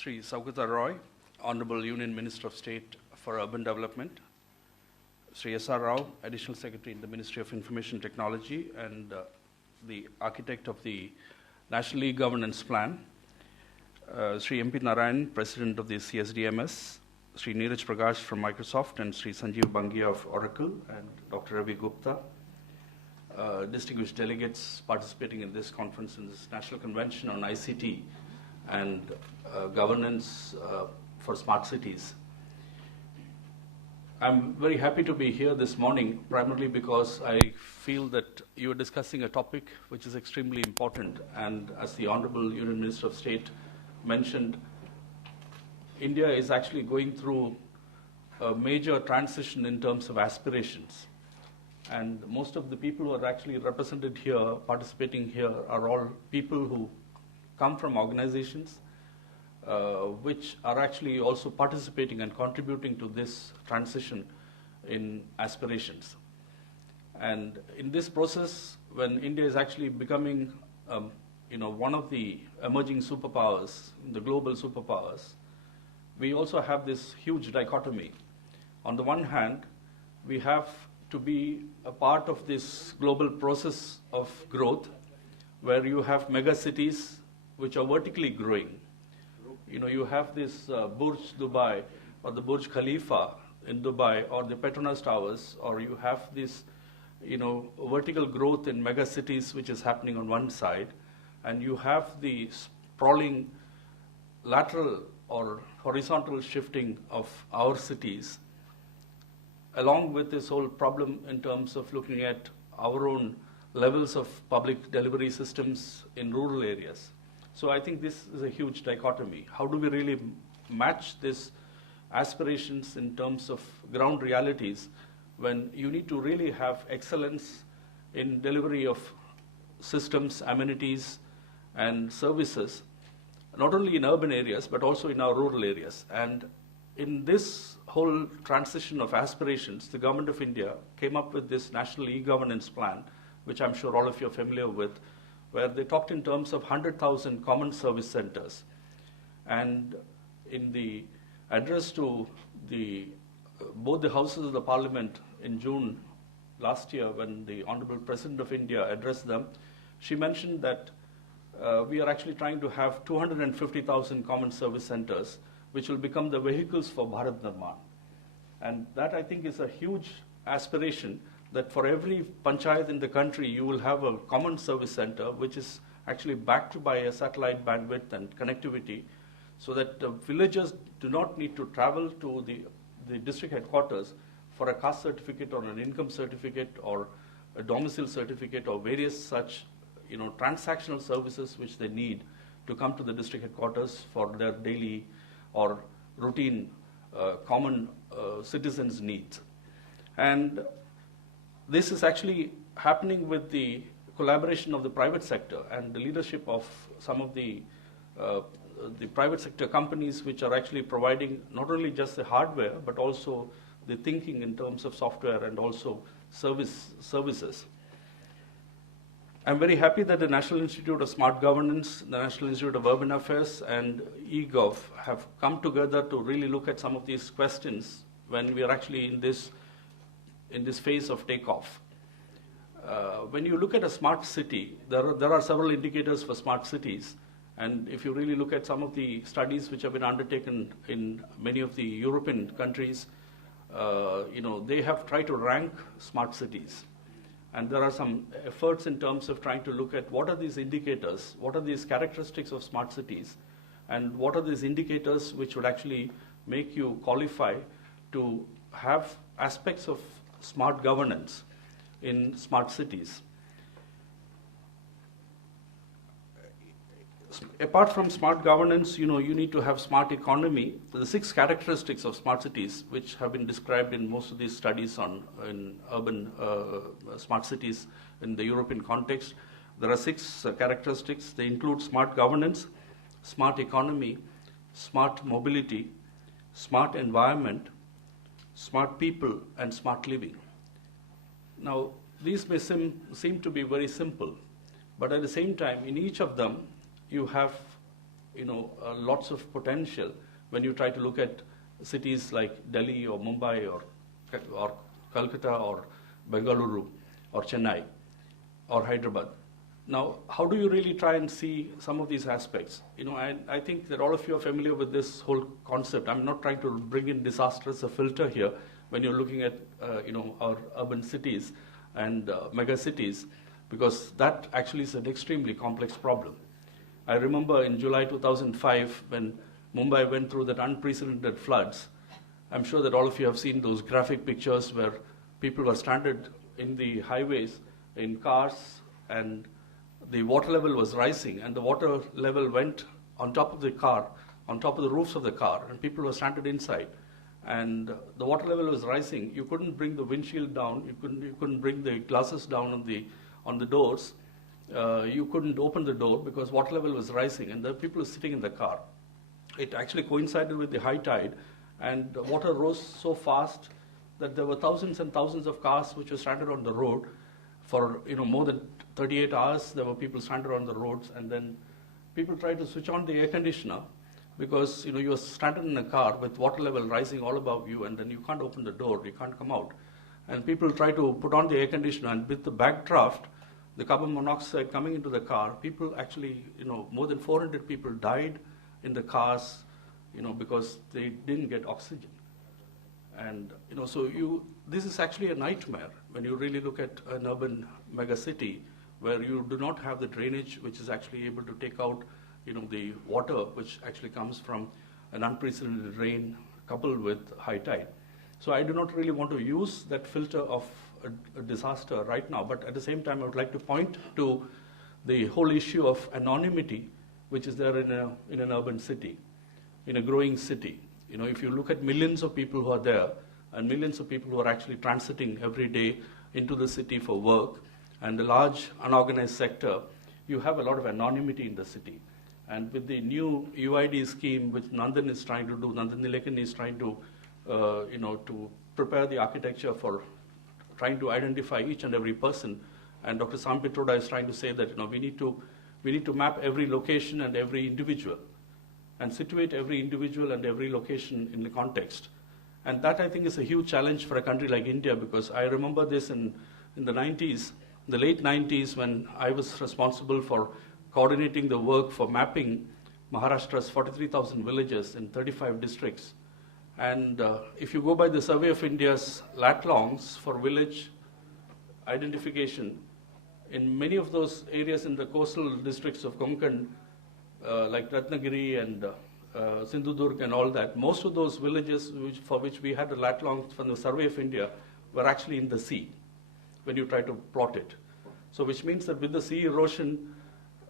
Sri Saugata Roy, Honorable Union Minister of State for Urban Development, Sri S.R. Rao, Additional Secretary in the Ministry of Information Technology and the architect of the National eGovernance Plan, Sri M.P. Narayan, President of the CSDMS, Sri Neeraj Prakash from Microsoft, and Sri Sanjeev Bangia of Oracle, and Dr. Ravi Gupta, distinguished delegates participating in this conference in this National Convention on ICT and governance for smart cities. I'm very happy to be here this morning, primarily because I feel that you are discussing a topic which is extremely important, and as the Honorable Union Minister of State mentioned, India is actually going through a major transition in terms of aspirations. And most of the people who are actually represented here, participating here, are all people who come from organizations which are actually also participating and contributing to this transition in aspirations. And in this process, when India is actually becoming one of the emerging superpowers, the global superpowers, we also have this huge dichotomy. On the one hand, we have to be a part of this global process of growth where you have mega cities which are vertically growing. You have this Burj Dubai or the Burj Khalifa in Dubai or the Petronas Towers, or you have this vertical growth in mega cities which is happening on one side, and you have the sprawling lateral or horizontal shifting of our cities, along with this whole problem in terms of looking at our own levels of public delivery systems in rural areas. So I think this is a huge dichotomy. How do we really match these aspirations in terms of ground realities when you need to really have excellence in delivery of systems, amenities, and services, not only in urban areas, but also in our rural areas. And in this whole transition of aspirations, the Government of India came up with this National eGovernance Plan, which I'm sure all of you are familiar with, where they talked in terms of 100,000 common service centers. And in the address to both the houses of the Parliament in June last year, when the Honorable President of India addressed them, she mentioned that we are actually trying to have 250,000 common service centers, which will become the vehicles for Bharat Nirman. And that, I think, is a huge aspiration, that for every panchayat in the country, you will have a common service center, which is actually backed by a satellite bandwidth and connectivity, so that villagers do not need to travel to the district headquarters for a caste certificate or an income certificate or a domicile certificate or various such transactional services which they need to come to the district headquarters for their daily or routine common citizens' needs. And this is actually happening with the collaboration of the private sector and the leadership of some of the private sector companies which are actually providing not only just the hardware, but also the thinking in terms of software and also services. I'm very happy that the National Institute of Smart Governance, the National Institute of Urban Affairs, and eGov have come together to really look at some of these questions when we are actually in this phase of takeoff. When you look at a smart city, there are several indicators for smart cities. And if you really look at some of the studies which have been undertaken in many of the European countries, they have tried to rank smart cities. And there are some efforts in terms of trying to look at what are these indicators, what are these characteristics of smart cities, and what are these indicators which would actually make you qualify to have aspects of smart governance in smart cities. Apart from smart governance, you need to have smart economy. The 6 characteristics of smart cities, which have been described in most of these studies in urban smart cities in the European context, there are 6 characteristics. They include smart governance, smart economy, smart mobility, smart environment, smart people, and smart living. Now, these may seem to be very simple, but at the same time, in each of them, you have lots of potential when you try to look at cities like Delhi or Mumbai or Calcutta or Bengaluru or Chennai or Hyderabad. Now, how do you really try and see some of these aspects? I think that all of you are familiar with this whole concept. I'm not trying to bring in disaster as a filter here when you're looking at our urban cities and mega cities, because that actually is an extremely complex problem. I remember in July 2005 when Mumbai went through that unprecedented floods. I'm sure that all of you have seen those graphic pictures where people were stranded in the highways in cars, and the water level was rising, and the water level went on top of the car, on top of the roofs of the car, and people were stranded inside. And the water level was rising. You couldn't bring the windshield down. You couldn't bring the glasses down on the doors. You couldn't open the door because water level was rising, and the people were sitting in the car. It actually coincided with the high tide, and the water rose so fast that there were thousands and thousands of cars which were stranded on the road for more than 38 hours. There were people stranded on the roads, and then people tried to switch on the air conditioner because you are stranded in a car with water level rising all above you, and then you can't open the door, you can't come out. And people try to put on the air conditioner, and with the backdraft, the carbon monoxide coming into the car, people actually, more than 400 people died in the cars, because they didn't get oxygen. And this is actually a nightmare when you really look at an urban megacity where you do not have the drainage which is actually able to take out the water which actually comes from an unprecedented rain coupled with high tide. So I do not really want to use that filter of a disaster right now, but at the same time I would like to point to the whole issue of anonymity which is there in an urban city, in a growing city. If you look at millions of people who are there and millions of people who are actually transiting every day into the city for work and the large unorganized sector, you have a lot of anonymity in the city. And with the new UID scheme, which Nandan is trying to do, Nandan Nilekan is trying to, to prepare the architecture for trying to identify each and every person. And Dr. Sam Pitroda is trying to say that, we need to map every location and every individual and situate every individual and every location in the context. And that, I think, is a huge challenge for a country like India, because I remember this in the 90s, the late 90s, when I was responsible for coordinating the work for mapping Maharashtra's 43,000 villages in 35 districts. And if you go by the Survey of India's lat-longs for village identification, in many of those areas in the coastal districts of Konkan, like Ratnagiri and Sindhudurg and all that, most of those villages for which we had a lat-long from the Survey of India were actually in the sea when you try to plot it. So which means that with the sea erosion,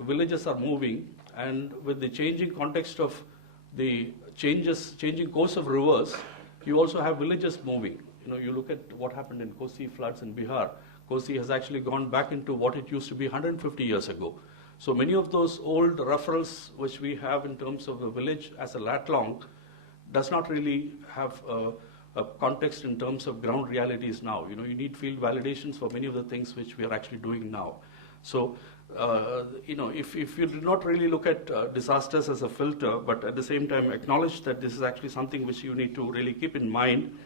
villages are moving, and with the changing context of the changing course of rivers, you also have villages moving. You look at what happened in Kosi floods in Bihar. Kosi has actually gone back into what it used to be 150 years ago. So many of those old referrals which we have in terms of the village as a lat-long does not really have a context in terms of ground realities now. You need field validations for many of the things which we are actually doing now. So, if you do not really look at disasters as a filter, but at the same time acknowledge that this is actually something which you need to really keep in mind,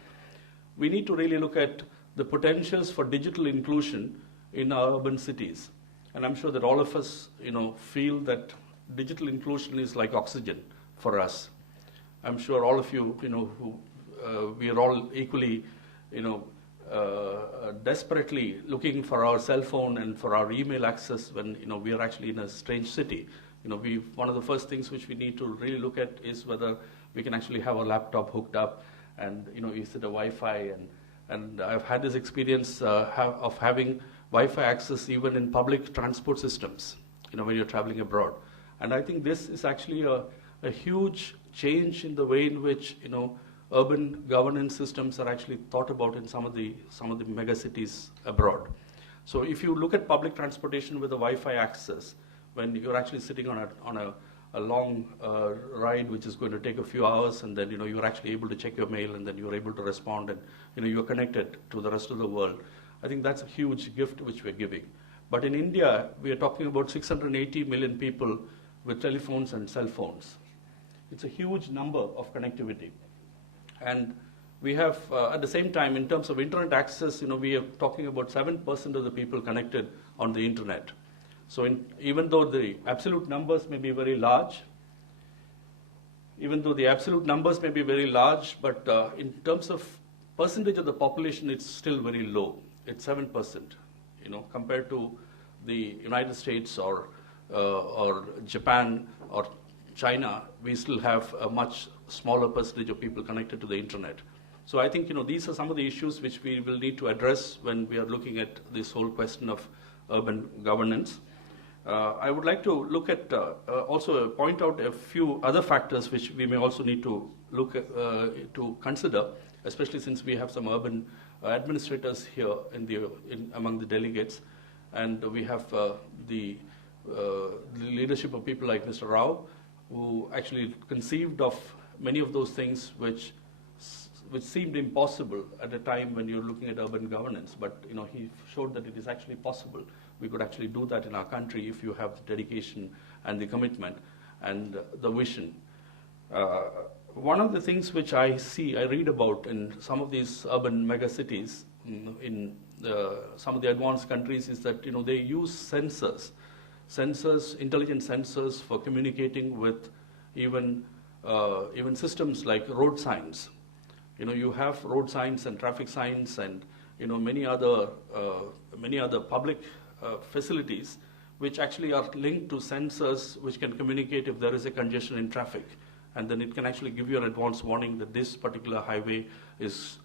we need to really look at the potentials for digital inclusion in our urban cities. And I'm sure that all of us, feel that digital inclusion is like oxygen for us. I'm sure all of you, we are all equally, desperately looking for our cell phone and for our email access when, we are actually in a strange city. One of the first things which we need to really look at is whether we can actually have our laptop hooked up and, is it a Wi-Fi? And I've had this experience of having Wi-Fi access even in public transport systems, when you're traveling abroad. And I think this is actually a huge change in the way in which, urban governance systems are actually thought about in some of the mega cities abroad. So if you look at public transportation with a Wi-Fi access, when you're actually sitting on a long ride which is going to take a few hours, and then you're actually able to check your mail, and then you're able to respond, and you're connected to the rest of the world. I think that's a huge gift which we're giving. But in India, we are talking about 680 million people with telephones and cell phones. It's a huge number of connectivity. And we have, at the same time, in terms of internet access, we are talking about 7% of the people connected on the internet. So even though the absolute numbers may be very large, but in terms of percentage of the population, it's still very low. It's 7%, compared to the United States or Japan or China. We still have a much smaller percentage of people connected to the internet. So I think these are some of the issues which we will need to address when we are looking at this whole question of urban governance. I would like to look at also point out a few other factors which we may also need to look at, to consider, especially since we have some urban administrators here among the delegates, and we have the leadership of people like Mr. Rao, who actually conceived of many of those things which seemed impossible at a time when you're looking at urban governance. But he showed that it is actually possible. We could actually do that in our country if you have the dedication and the commitment and the vision. One of the things which I read about in some of these urban megacities, in some of the advanced countries, is that they use sensors, intelligent sensors for communicating with even systems like road signs. You have road signs and traffic signs and many other public facilities which actually are linked to sensors which can communicate if there is a congestion in traffic, and then it can actually give you an advance warning that this particular highway is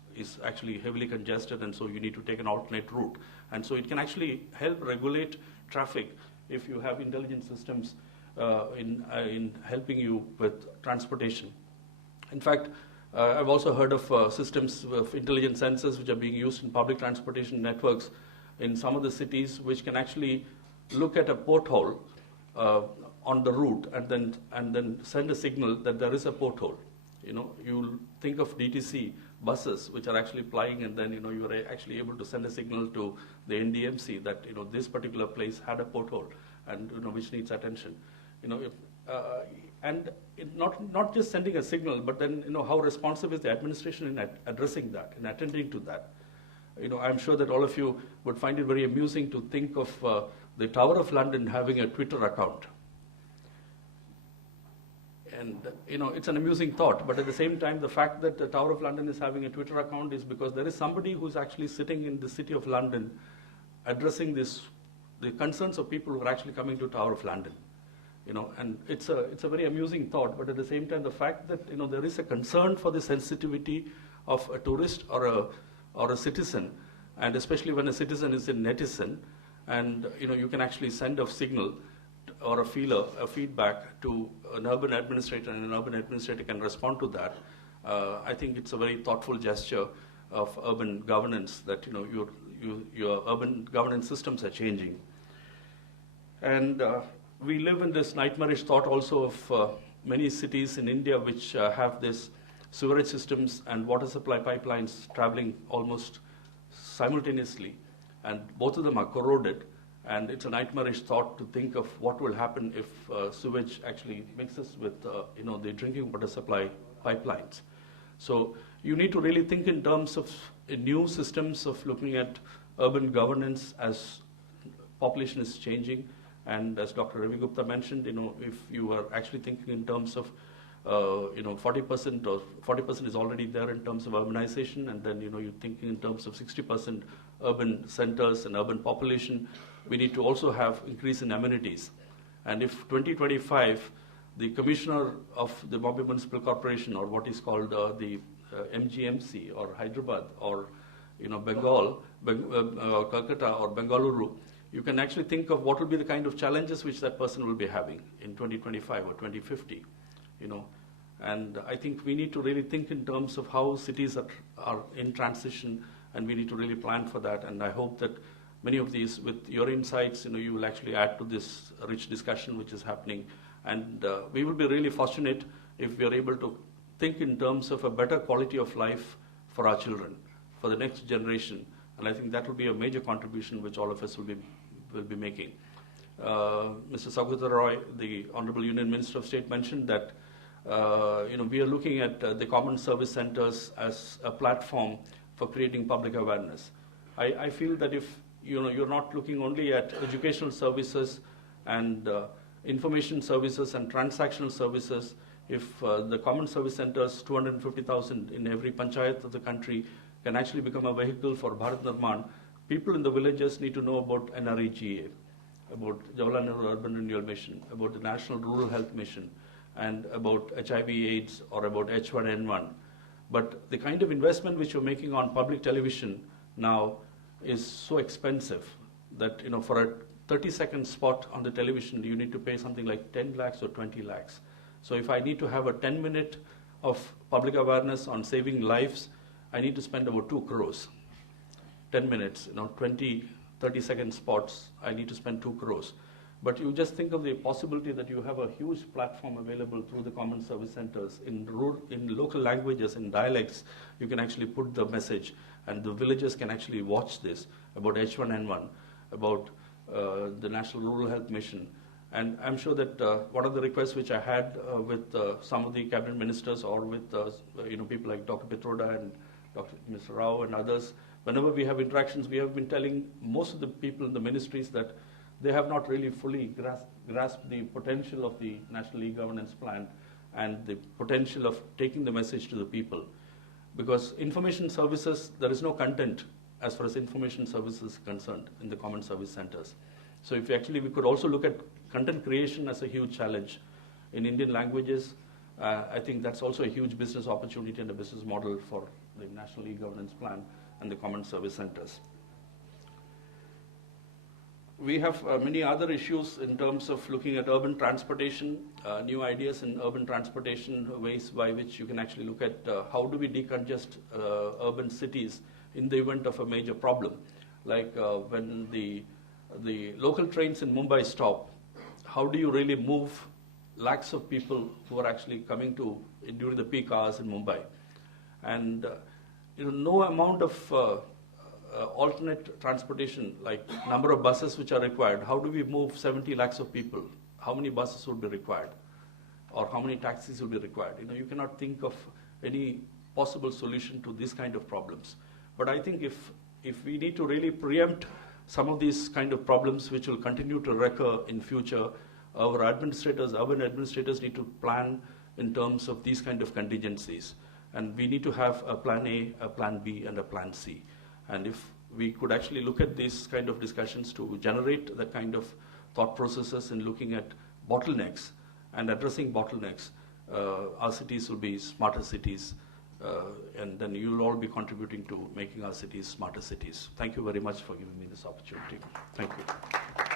actually heavily congested, and so you need to take an alternate route. And so it can actually help regulate traffic if you have intelligent systems in helping you with transportation. In fact, I've also heard of systems of intelligent sensors which are being used in public transportation networks in some of the cities, which can actually look at a porthole on the route and then send a signal that there is a porthole. You think of DTC buses which are actually plying, and then you are actually able to send a signal to the NDMC that this particular place had a porthole and which needs attention. And not just sending a signal, but then how responsive is the administration in addressing that, in attending to that. I'm sure that all of you would find it very amusing to think of the Tower of London having a Twitter account. And it's an amusing thought, but at the same time, the fact that the Tower of London is having a Twitter account is because there is somebody who's actually sitting in the city of London addressing the concerns of people who are actually coming to Tower of London. And it's a very amusing thought, but at the same time, the fact that there is a concern for the sensitivity of a tourist or a citizen, and especially when a citizen is a netizen, and you can actually send a signal or a feedback to an urban administrator, and an urban administrator can respond to that. I think it's a very thoughtful gesture of urban governance that your urban governance systems are changing. And we live in this nightmarish thought also of many cities in India which have this sewerage systems and water supply pipelines traveling almost simultaneously, and both of them are corroded, and it's a nightmarish thought to think of what will happen if sewage actually mixes with the drinking water supply pipelines. So you need to really think in terms of new systems of looking at urban governance as population is changing. And as Dr. Ravi Gupta mentioned, if you are actually thinking in terms of 40% or 40% is already there in terms of urbanization, and then you're thinking in terms of 60% urban centers and urban population, we need to also have increase in amenities. And if 2025, the commissioner of the Bombay Municipal Corporation, or what is called the MGMC, or Hyderabad, or Bengal, Calcutta, or Bengaluru, you can actually think of what will be the kind of challenges which that person will be having in 2025 or 2050. And I think we need to really think in terms of how cities are in transition, and we need to really plan for that. And I hope that many of these, with your insights, you will actually add to this rich discussion which is happening. And we will be really fortunate if we are able to think in terms of a better quality of life for our children, for the next generation. And I think that will be a major contribution which all of us will be making. Mr. Saugata Roy, the Honorable Union Minister of State, mentioned that we are looking at the common service centers as a platform for creating public awareness. I feel that if you're not looking only at educational services and information services and transactional services, if the common service centers, 250,000 in every panchayat of the country, can actually become a vehicle for Bharat Nirman, people in the villages need to know about NREGA, about Jawaharlal Nehru Urban Renewal Mission, about the National Rural Health Mission, and about HIV/AIDS or about H1N1. But the kind of investment which you're making on public television now is so expensive that for a 30-second spot on the television, you need to pay something like 10 lakhs or 20 lakhs. So if I need to have a 10-minute of public awareness on saving lives, I need to spend about 2 crores. 10 minutes, 20, 30-second spots, I need to spend 2 crores. But you just think of the possibility that you have a huge platform available through the common service centers in local languages, in dialects. You can actually put the message, and the villagers can actually watch this about H1N1, about the National Rural Health Mission. And I'm sure that one of the requests which I had with some of the cabinet ministers or with people like Dr. Pitroda and Dr. Mr. Rao and others, whenever we have interactions, we have been telling most of the people in the ministries that they have not really fully grasped the potential of the National eGovernance Plan and the potential of taking the message to the people. Because information services, there is no content as far as information services is concerned in the common service centers. So if we could also look at content creation as a huge challenge in Indian languages, I think that's also a huge business opportunity and a business model for the National eGovernance Plan and the common service centers. We have many other issues in terms of looking at urban transportation, new ideas in urban transportation, ways by which you can actually look at how do we decongest urban cities in the event of a major problem. Like when the local trains in Mumbai stop, how do you really move lakhs of people who are actually coming during the peak hours in Mumbai? And no amount of alternate transportation, like number of buses which are required. How do we move 70 lakhs of people? How many buses would be required? Or how many taxis will be required? You cannot think of any possible solution to this kind of problems. But I think if we need to really preempt some of these kind of problems which will continue to recur in future, our urban administrators need to plan in terms of these kind of contingencies. And we need to have a plan A, a plan B, and a plan C. And if we could actually look at these kind of discussions to generate the kind of thought processes in looking at bottlenecks and addressing bottlenecks, our cities will be smarter cities, and then you will all be contributing to making our cities smarter cities. Thank you very much for giving me this opportunity. Thank you.